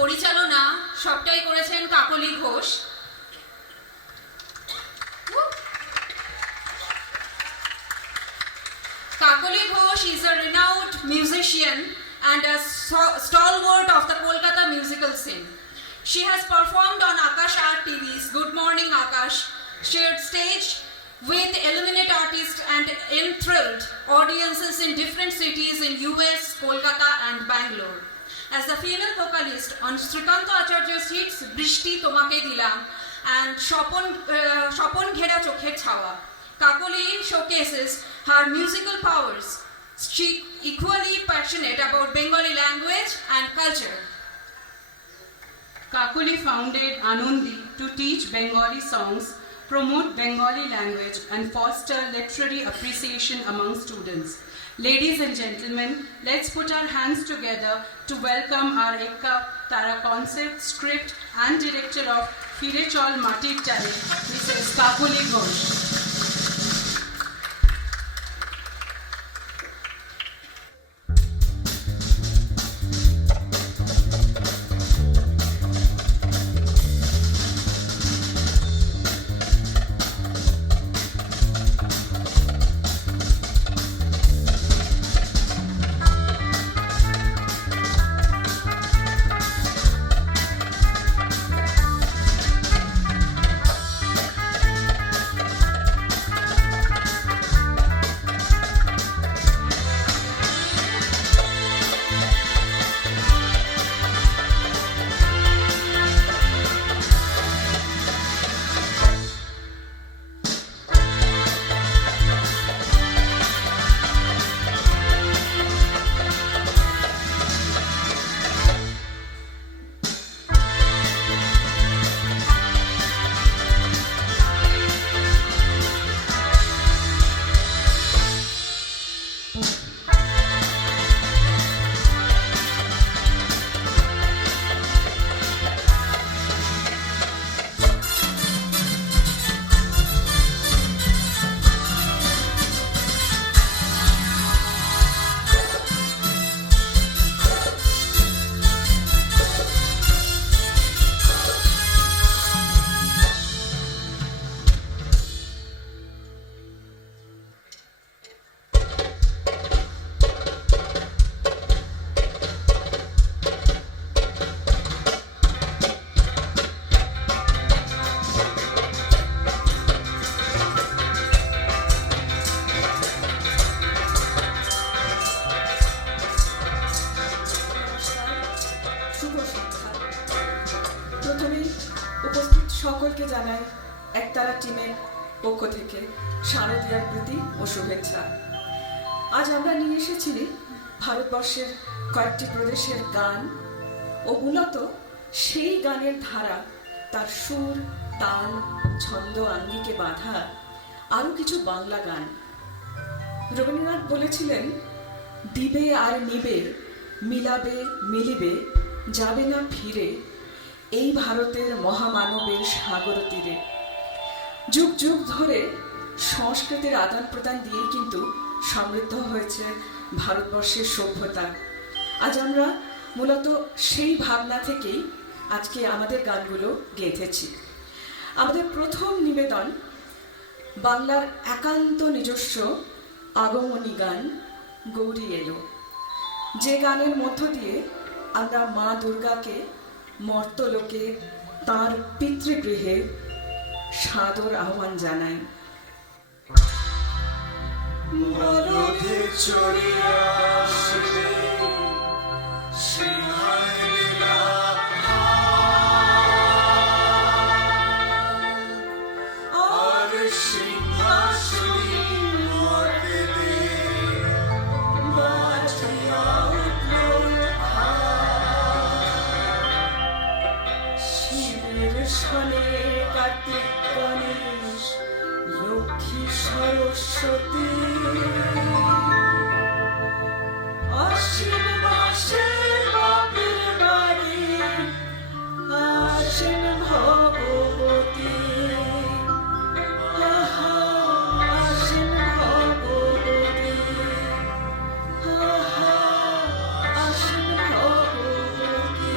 পরিচালনা সবটাই করেছেন Kakoli Ghosh. Kakoli Ghosh is a renowned musician and a stalwart of the Kolkata musical scene. She has performed on Akash Art TV's Good Morning Akash, shared stage with eminent artists and enthralled audiences in different cities in US, Kolkata and Bangalore. As the female vocalist on Srikanto Acharya's hits Brishti Tomake Dilam and Shopon Ghera Chokher Chhawa, Kakoli showcases her musical powers. She equally passionate about Bengali language and culture. Kakoli founded Anondi to teach Bengali songs, promote Bengali language and foster literary appreciation among students. Ladies and gentlemen, let's put our hands together to welcome our Ekka Tara concept, script and director of Fire Chol Matir Tale, Mrs. Kakoli Ghosh. সকলকে জানাই একতারা টিমের পক্ষ থেকে শারদীয়ার প্রীতি ও শুভেচ্ছা। আজ আমরা নিয়ে এসেছি ভারতবর্ষের কয়েকটি প্রদেশের গান ও মূলত সেই গানের ধারা, তার সুর, তাল, ছন্দ, আঙ্গিকে বাঁধা আরো কিছু বাংলা গান। রবীন্দ্রনাথ বলেছিলেন, দিবে আর নিবে, মিলাবে মিলিবে, যাবে না ফিরে এই ভারতের মহামানবের সাগর তীরে। যুগ যুগ ধরে সংস্কৃতির আদান প্রদান দিয়েই কিন্তু সমৃদ্ধ হয়েছে ভারতবর্ষের সভ্যতা। আজ আমরা মূলত সেই ভাবনা থেকেই আজকে আমাদের গানগুলো গেঁথেছি। আমাদের প্রথম নিবেদন বাংলার একান্ত নিজস্ব আগমনী গান গৌরী এলো, যে গানের মধ্য দিয়ে আমরা মা দুর্গাকে মর্তলোকে তাঁর পিতৃগৃহে সাদর আহ্বান জানাই। কার্তিক গণেশ লক্ষ্মী সরস্বতী আশ্বিন মাসে বাপের বাড়ি আসেন ভগবতী। আসেন ভগবতী, আসেন ভগবতী।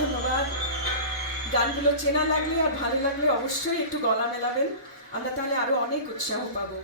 ধন্যবাদ। গানগুলো চেনা লাগলে আর ভালো লাগলে অবশ্যই একটু গলা মেলাবেন, আমরা তাহলে আরো অনেক উৎসাহ পাবো।